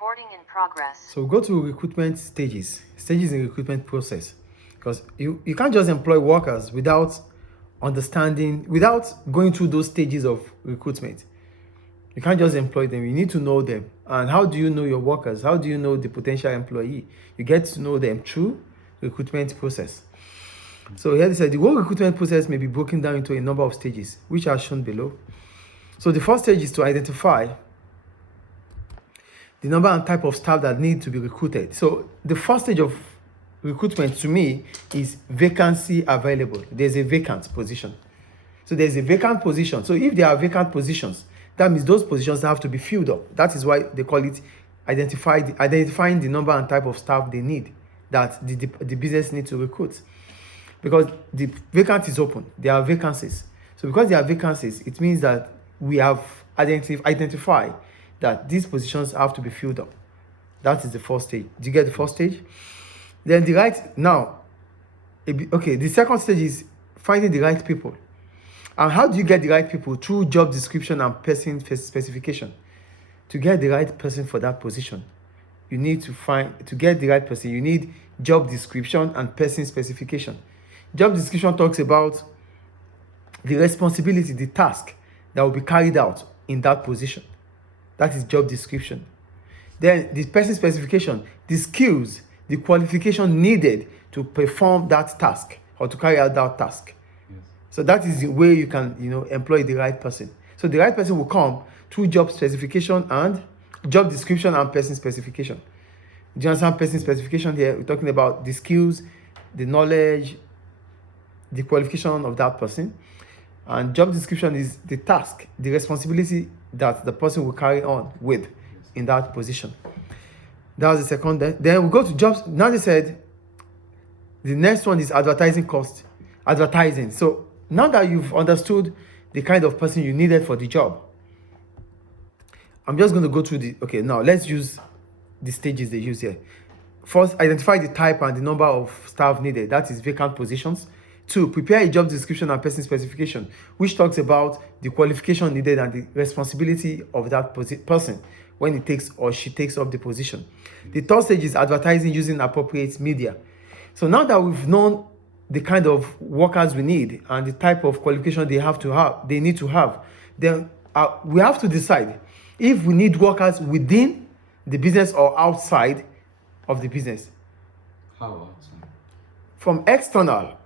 Recording in progress. So go to recruitment stages in recruitment process, because you can't just employ workers without understanding, without going through those stages of recruitment. You can't just employ them. You need to know them. And how do you know your workers? How do you know the potential employee? You get to know them through recruitment process. So here they said the whole recruitment process may be broken down into a number of stages, which are shown below. So the first stage is to identify the number and type of staff that need to be recruited. So the first stage of recruitment to me is vacancy available. There's a vacant position. So there's a vacant position. So if there are vacant positions, that means those positions have to be filled up. That is why they call it identifying the number and type of staff they need, that the business needs to recruit. Because the vacancy is open, there are vacancies. So because there are vacancies, it means that we have identified that these positions have to be filled up. That is the first stage. Do you get the first stage? Then the second stage is finding the right people. And how do you get the right people? Through job description and person specification. To get the right person for that position, you need to get the right person, you need job description and person specification. Job description talks about the responsibility, the task that will be carried out in that position. That is job description. Then the person specification, the skills, the qualification needed to perform that task or to carry out that task. Yes. So that is the way you can, employ the right person. So the right person will come through job specification and job description and person specification. Do you understand person specification here? We're talking about the skills, the knowledge, the qualification of that person. And job description is the task, the responsibility that the person will carry on with in that position. That was the second. Then we go to jobs. Now they said the next one is advertising cost. Advertising. So now that you've understood the kind of person you needed for the job, I'm just going to go through now let's use the stages they use here. First, identify the type and the number of staff needed. That is vacant positions. 2, prepare a job description and person specification, which talks about the qualification needed and the responsibility of that person when he takes or she takes up the position. The third stage is advertising using appropriate media. So now that we've known the kind of workers we need and the type of qualification they need to have, then we have to decide if we need workers within the business or outside of the business. How outside? From external,